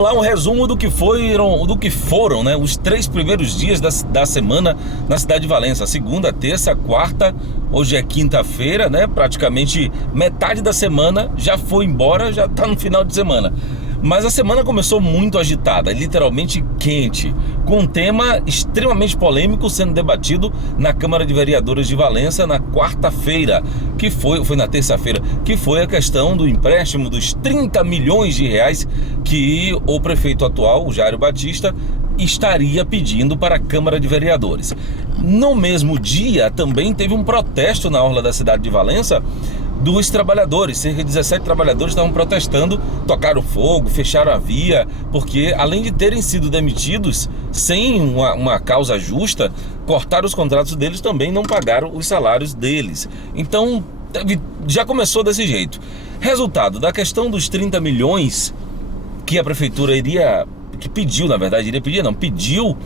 Lá um resumo do que foram, né, os 3 primeiros dias da semana na cidade de Valença. Segunda, terça, quarta, hoje é quinta-feira, né? Praticamente metade da semana já foi embora, já tá no final de semana. Mas a semana começou muito agitada, literalmente quente, com um tema extremamente polêmico sendo debatido na Câmara de Vereadores de Valença na quarta-feira, que foi na terça-feira, que foi a questão do empréstimo dos 30 milhões de reais que o prefeito atual, o Jairo Batista, estaria pedindo para a Câmara de Vereadores. No mesmo dia, também teve um protesto na orla da cidade de Valença dos trabalhadores. Cerca de 17 trabalhadores estavam protestando, tocaram fogo, fecharam a via, porque além de terem sido demitidos sem uma causa justa, cortaram os contratos deles, também não pagaram os salários deles. Então já começou desse jeito. Resultado da questão dos 30 milhões que a prefeitura pediu,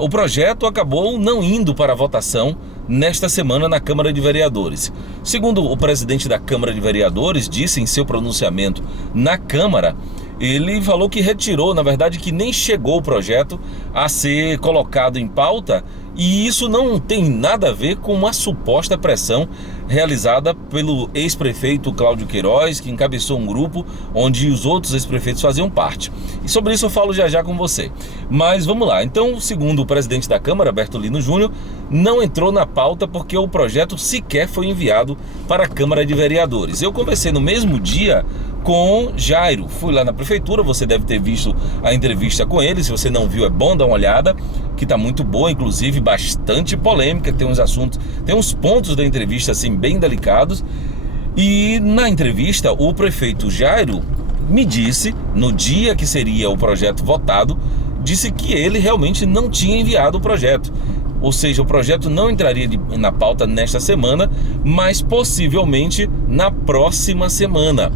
o projeto acabou não indo para a votação nesta semana na Câmara de Vereadores. Segundo o presidente da Câmara de Vereadores disse em seu pronunciamento na Câmara, ele falou que retirou, na verdade que nem chegou o projeto a ser colocado em pauta, e isso não tem nada a ver com uma suposta pressão realizada pelo ex-prefeito Cláudio Queiroz, que encabeçou um grupo onde os outros ex-prefeitos faziam parte. E sobre isso eu falo já com você. Mas vamos lá. Então, segundo o presidente da Câmara, Bertolino Júnior, não entrou na pauta porque o projeto sequer foi enviado para a Câmara de Vereadores. Eu conversei no mesmo dia com Jairo, fui lá na prefeitura, você deve ter visto a entrevista com ele, se você não viu é bom dar uma olhada, que está muito boa, inclusive bastante polêmica, tem uns pontos da entrevista assim bem delicados. E na entrevista o prefeito Jairo me disse, no dia que seria o projeto votado, disse que ele realmente não tinha enviado o projeto. Ou seja, o projeto não entraria na pauta nesta semana, mas possivelmente na próxima semana,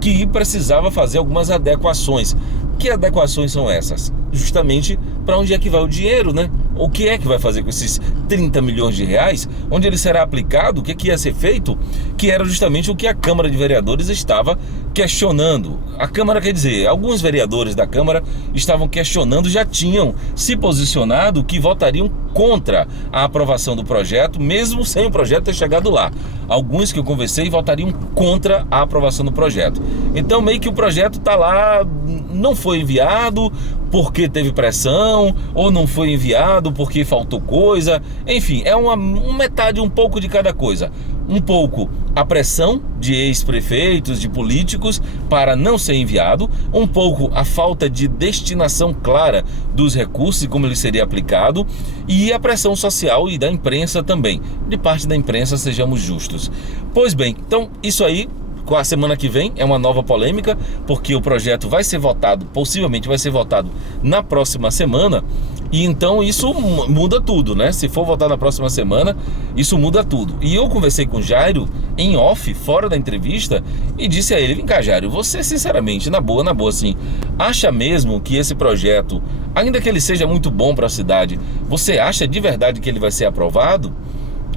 que precisava fazer algumas adequações. Que adequações são essas? Justamente para onde é que vai o dinheiro, né? O que é que vai fazer com esses 30 milhões de reais? Onde ele será aplicado? O que é que ia ser feito? Que era justamente o que a Câmara de Vereadores estava questionando. A Câmara, quer dizer, alguns vereadores da Câmara estavam questionando, já tinham se posicionado que votariam contra a aprovação do projeto, mesmo sem o projeto ter chegado lá. Alguns que eu conversei votariam contra a aprovação do projeto. Então meio que o projeto está lá, não foi enviado porque teve pressão, ou não foi enviado porque faltou coisa. Enfim, é uma metade, um pouco de cada coisa. Um pouco a pressão de ex-prefeitos, de políticos para não ser enviado, um pouco a falta de destinação clara dos recursos e como ele seria aplicado, e a pressão social e da imprensa também, de parte da imprensa, sejamos justos. Pois bem, então isso aí, com a semana que vem, é uma nova polêmica, porque o projeto vai ser votado, possivelmente vai ser votado na próxima semana, e então isso muda tudo, né? Se for votar na próxima semana, isso muda tudo. E eu conversei com o Jairo em off, fora da entrevista, e disse a ele: vem cá, Jairo, você sinceramente, na boa assim, acha mesmo que esse projeto, ainda que ele seja muito bom para a cidade, você acha de verdade que ele vai ser aprovado?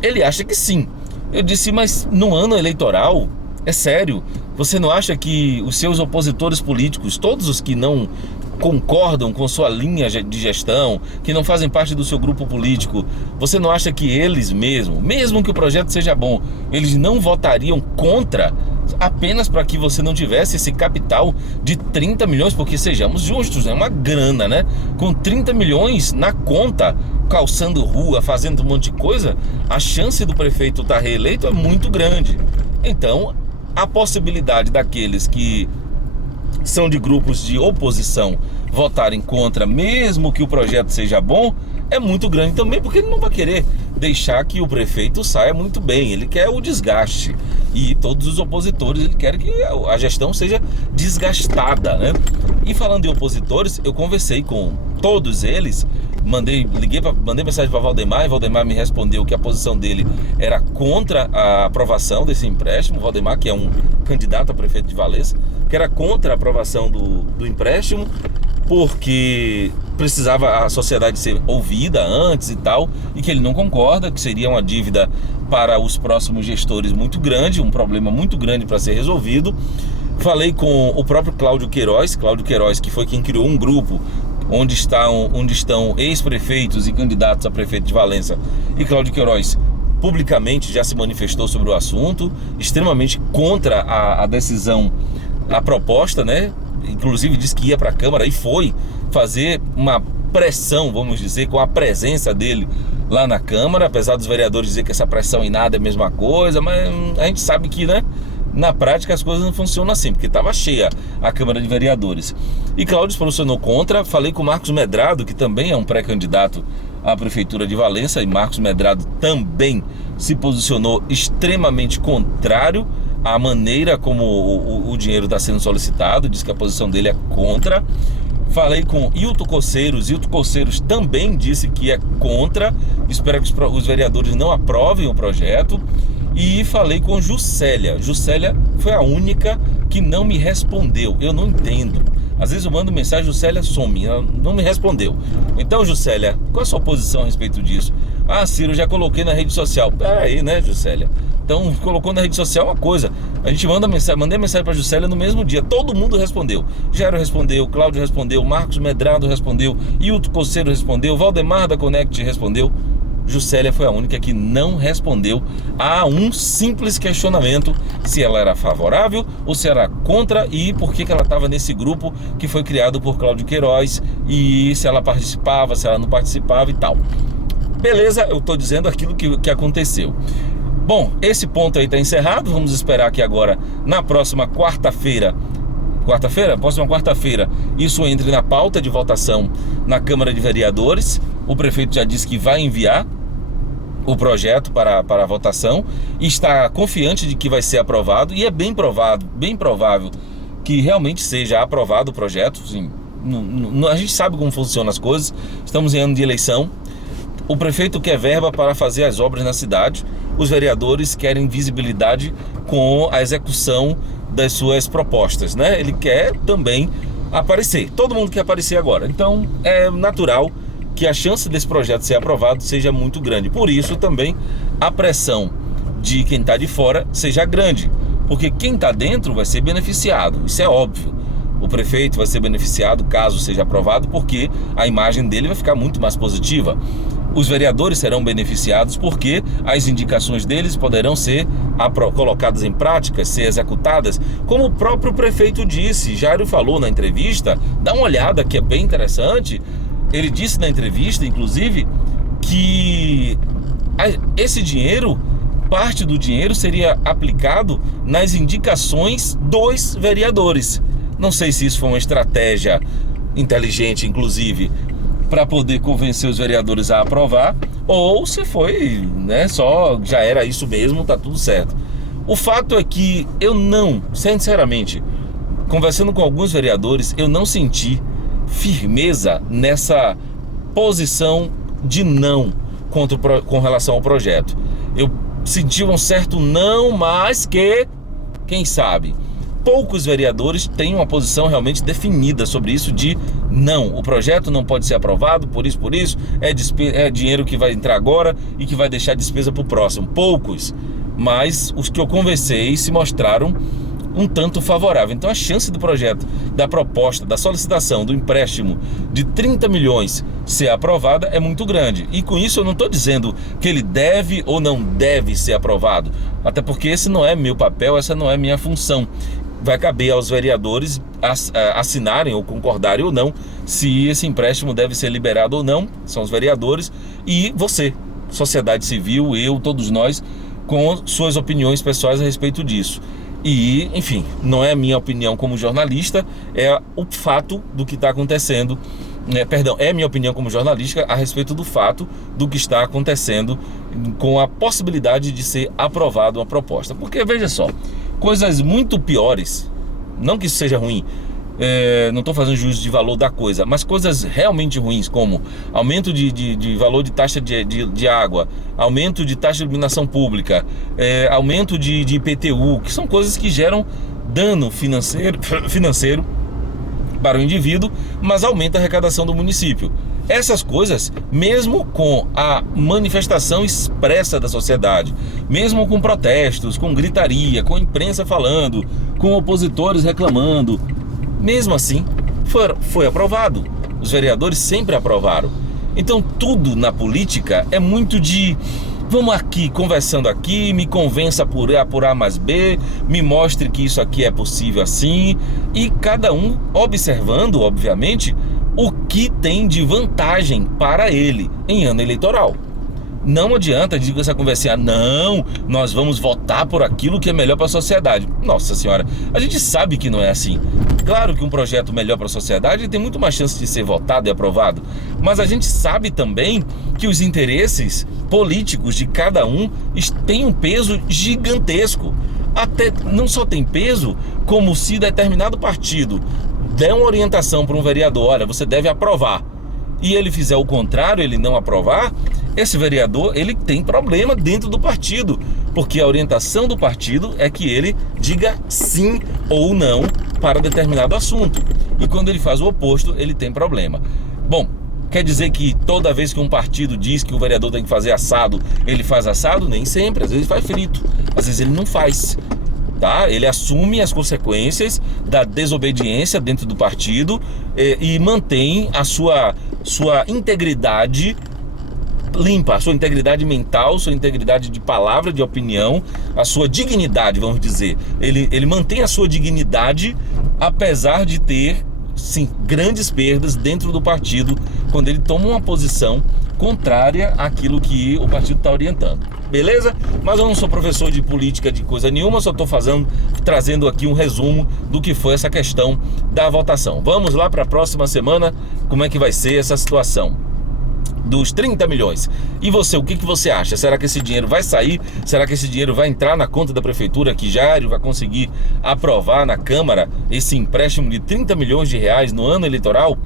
Ele acha que sim. Eu disse: mas no ano eleitoral, é sério, você não acha que os seus opositores políticos, todos os que não concordam com sua linha de gestão, que não fazem parte do seu grupo político, você não acha que eles mesmo que o projeto seja bom, eles não votariam contra apenas para que você não tivesse esse capital de 30 milhões? Porque sejamos justos, é uma grana, né? Com 30 milhões na conta, calçando rua, fazendo um monte de coisa, a chance do prefeito estar reeleito é muito grande. Então, a possibilidade daqueles que são de grupos de oposição votarem contra, mesmo que o projeto seja bom, é muito grande também, porque ele não vai querer deixar que o prefeito saia muito bem, ele quer o desgaste, e todos os opositores, ele quer que a gestão seja desgastada, né? E falando em opositores, eu conversei com todos eles, mandei mensagem para Valdemar, e Valdemar me respondeu que a posição dele era contra a aprovação desse empréstimo. Valdemar, que é um candidato a prefeito de Valença, que era contra a aprovação do empréstimo, porque precisava a sociedade ser ouvida antes e tal, e que ele não concorda, que seria uma dívida para os próximos gestores muito grande, um problema muito grande para ser resolvido. Falei com o próprio Cláudio Queiroz, que foi quem criou um grupo onde estão ex-prefeitos e candidatos a prefeito de Valença, e Cláudio Queiroz publicamente já se manifestou sobre o assunto, extremamente contra a decisão, a proposta, né? Inclusive disse que ia para a Câmara e foi fazer uma pressão, vamos dizer, com a presença dele lá na Câmara, apesar dos vereadores dizer que essa pressão em nada é a mesma coisa, mas a gente sabe que, né, na prática as coisas não funcionam assim, porque estava cheia a Câmara de Vereadores. E Cláudio se posicionou contra. Falei com o Marcos Medrado, que também é um pré-candidato à Prefeitura de Valença, e Marcos Medrado também se posicionou extremamente contrário à maneira como o dinheiro está sendo solicitado, diz que a posição dele é contra. Falei com Hilton Coceiros também disse que é contra, espera que os vereadores não aprovem o projeto. E falei com Juscelia foi a única que não me respondeu. Eu não entendo. Às vezes eu mando mensagem, Juscelia some, ela não me respondeu. Então, Juscelia, qual é a sua posição a respeito disso? Ah, Ciro, já coloquei na rede social. Peraí, né, Juscelia? Então, colocou na rede social uma coisa. A gente mandei mensagem para Juscelia no mesmo dia. Todo mundo respondeu. Gero respondeu, Cláudio respondeu, Marcos Medrado respondeu, Hilton Coceiro respondeu, Valdemar da Connect respondeu. Juscelia foi a única que não respondeu a um simples questionamento: se ela era favorável ou se era contra, e por que ela estava nesse grupo que foi criado por Cláudio Queiroz, e se ela participava, se ela não participava e tal. Beleza, eu estou dizendo aquilo que aconteceu. Bom, esse ponto aí está encerrado. Vamos esperar que agora, na próxima quarta-feira, isso entre na pauta de votação na Câmara de Vereadores. O prefeito já disse que vai enviar o projeto para a votação e está confiante de que vai ser aprovado, e é bem provável que realmente seja aprovado o projeto. Assim, a gente sabe como funcionam as coisas, estamos em ano de eleição, o prefeito quer verba para fazer as obras na cidade, os vereadores querem visibilidade com a execução das suas propostas, né? Ele quer também aparecer, todo mundo quer aparecer agora, então é natural que a chance desse projeto ser aprovado seja muito grande. Por isso também a pressão de quem está de fora seja grande, porque quem está dentro vai ser beneficiado, isso é óbvio. O prefeito vai ser beneficiado caso seja aprovado, porque a imagem dele vai ficar muito mais positiva. Os vereadores serão beneficiados porque as indicações deles poderão ser colocadas em prática, ser executadas, como o próprio prefeito disse. Jairo falou na entrevista, dá uma olhada que é bem interessante. Ele disse na entrevista, inclusive, que esse dinheiro, parte do dinheiro seria aplicado nas indicações dos vereadores. Não sei se isso foi uma estratégia inteligente, inclusive, para poder convencer os vereadores a aprovar, ou se foi, né, só já era isso mesmo, tá tudo certo. O fato é que eu não, sinceramente, conversando com alguns vereadores, eu não senti firmeza nessa posição de não com relação ao projeto. Eu senti um certo não, mas que, quem sabe, poucos vereadores têm uma posição realmente definida sobre isso, de não, o projeto não pode ser aprovado, por isso, é dinheiro que vai entrar agora e que vai deixar despesa para o próximo. Poucos, mas os que eu conversei se mostraram um tanto favorável. Então a chance do projeto, da proposta, da solicitação, do empréstimo de 30 milhões ser aprovada é muito grande. E com isso eu não estou dizendo que ele deve ou não deve ser aprovado, até porque esse não é meu papel, essa não é minha função. Vai caber aos vereadores assinarem ou concordarem ou não se esse empréstimo deve ser liberado ou não. São os vereadores e você, sociedade civil, eu, todos nós, com suas opiniões pessoais a respeito disso. E, enfim, não é a minha opinião como jornalista, é o fato do que está acontecendo, é minha opinião como jornalista a respeito do fato do que está acontecendo com a possibilidade de ser aprovada uma proposta. Porque, veja só, coisas muito piores, não que isso seja ruim, não estou fazendo juízo de valor da coisa, mas coisas realmente ruins, como aumento de valor de taxa de água, aumento de taxa de iluminação pública, aumento de IPTU, que são coisas que geram dano financeiro para o indivíduo, mas aumenta a arrecadação do município. Essas coisas, mesmo com a manifestação expressa da sociedade, mesmo com protestos, com gritaria, com a imprensa falando, com opositores reclamando. Mesmo assim, foi aprovado. Os vereadores sempre aprovaram. Então tudo na política é muito de... Vamos aqui, conversando aqui, me convença por A mais B, me mostre que isso aqui é possível assim, e cada um observando, obviamente, o que tem de vantagem para ele em ano eleitoral. Não adianta dizer essa conversinha, não, nós vamos votar por aquilo que é melhor para a sociedade. Nossa senhora, a gente sabe que não é assim. Claro que um projeto melhor para a sociedade tem muito mais chance de ser votado e aprovado, mas a gente sabe também que os interesses políticos de cada um têm um peso gigantesco. Até não só tem peso, como se determinado partido der uma orientação para um vereador, olha, você deve aprovar, e ele fizer o contrário, ele não aprovar, esse vereador, ele tem problema dentro do partido, porque a orientação do partido é que ele diga sim ou não para determinado assunto. E quando ele faz o oposto, ele tem problema. Bom, quer dizer que toda vez que um partido diz que o vereador tem que fazer assado, ele faz assado? Nem sempre, às vezes faz frito, às vezes ele não faz. Tá? Ele assume as consequências da desobediência dentro do partido e mantém a sua integridade limpa, a sua integridade mental, sua integridade de palavra, de opinião, a sua dignidade, vamos dizer. Ele mantém a sua dignidade, apesar de ter, sim, grandes perdas dentro do partido, quando ele toma uma posição contrária àquilo que o partido está orientando. Beleza? Mas eu não sou professor de política de coisa nenhuma, só estou trazendo aqui um resumo do que foi essa questão da votação. Vamos lá para a próxima semana, como é que vai ser essa situação dos 30 milhões. E você, o que você acha? Será que esse dinheiro vai sair? Será que esse dinheiro vai entrar na conta da prefeitura, que Jairo vai conseguir aprovar na Câmara esse empréstimo de 30 milhões de reais no ano eleitoral?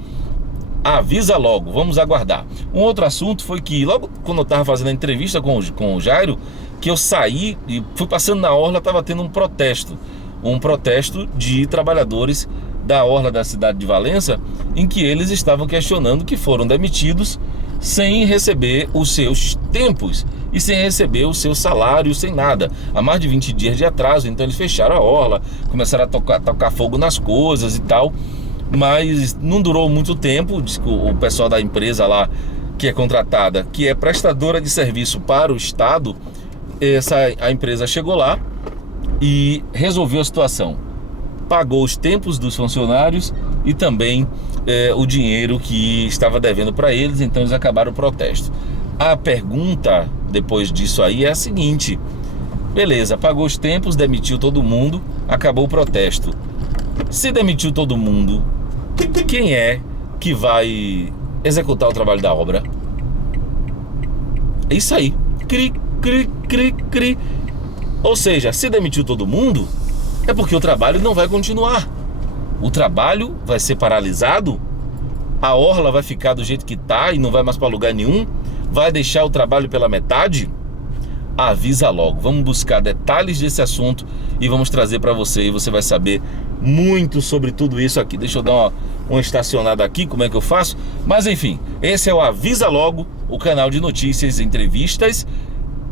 Avisa logo, vamos aguardar. Um outro assunto foi que logo quando eu estava fazendo a entrevista com o Jairo, que eu saí e fui passando na orla, estava tendo um protesto de trabalhadores da orla da cidade de Valença, em que eles estavam questionando que foram demitidos sem receber os seus tempos e sem receber o seu salário, sem nada, há mais de 20 dias de atraso. Então eles fecharam a orla, começaram a tocar fogo nas coisas e tal, mas não durou muito tempo. Diz que o pessoal da empresa lá, que é contratada, que é prestadora de serviço para o Estado, a empresa chegou lá e resolveu a situação, pagou os tempos dos funcionários e também o dinheiro que estava devendo para eles. Então eles acabaram o protesto. A pergunta depois disso aí é a seguinte: beleza, pagou os tempos, demitiu todo mundo, acabou o protesto. Se demitiu todo mundo, quem é que vai executar o trabalho da obra? É isso aí. Cri, cri, cri, cri. Ou seja, se demitiu todo mundo, é porque o trabalho não vai continuar. O trabalho vai ser paralisado, a orla vai ficar do jeito que está e não vai mais para lugar nenhum, vai deixar o trabalho pela metade? Avisa logo. Vamos buscar detalhes desse assunto e vamos trazer para você, e você vai saber muito sobre tudo isso aqui. Deixa eu dar uma estacionada aqui, como é que eu faço? Mas enfim, esse é o Avisa Logo, o canal de notícias, entrevistas,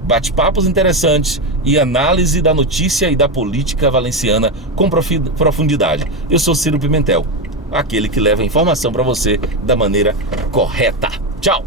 bate-papos interessantes e análise da notícia e da política valenciana com profundidade. Eu sou Ciro Pimentel, aquele que leva a informação para você da maneira correta. Tchau!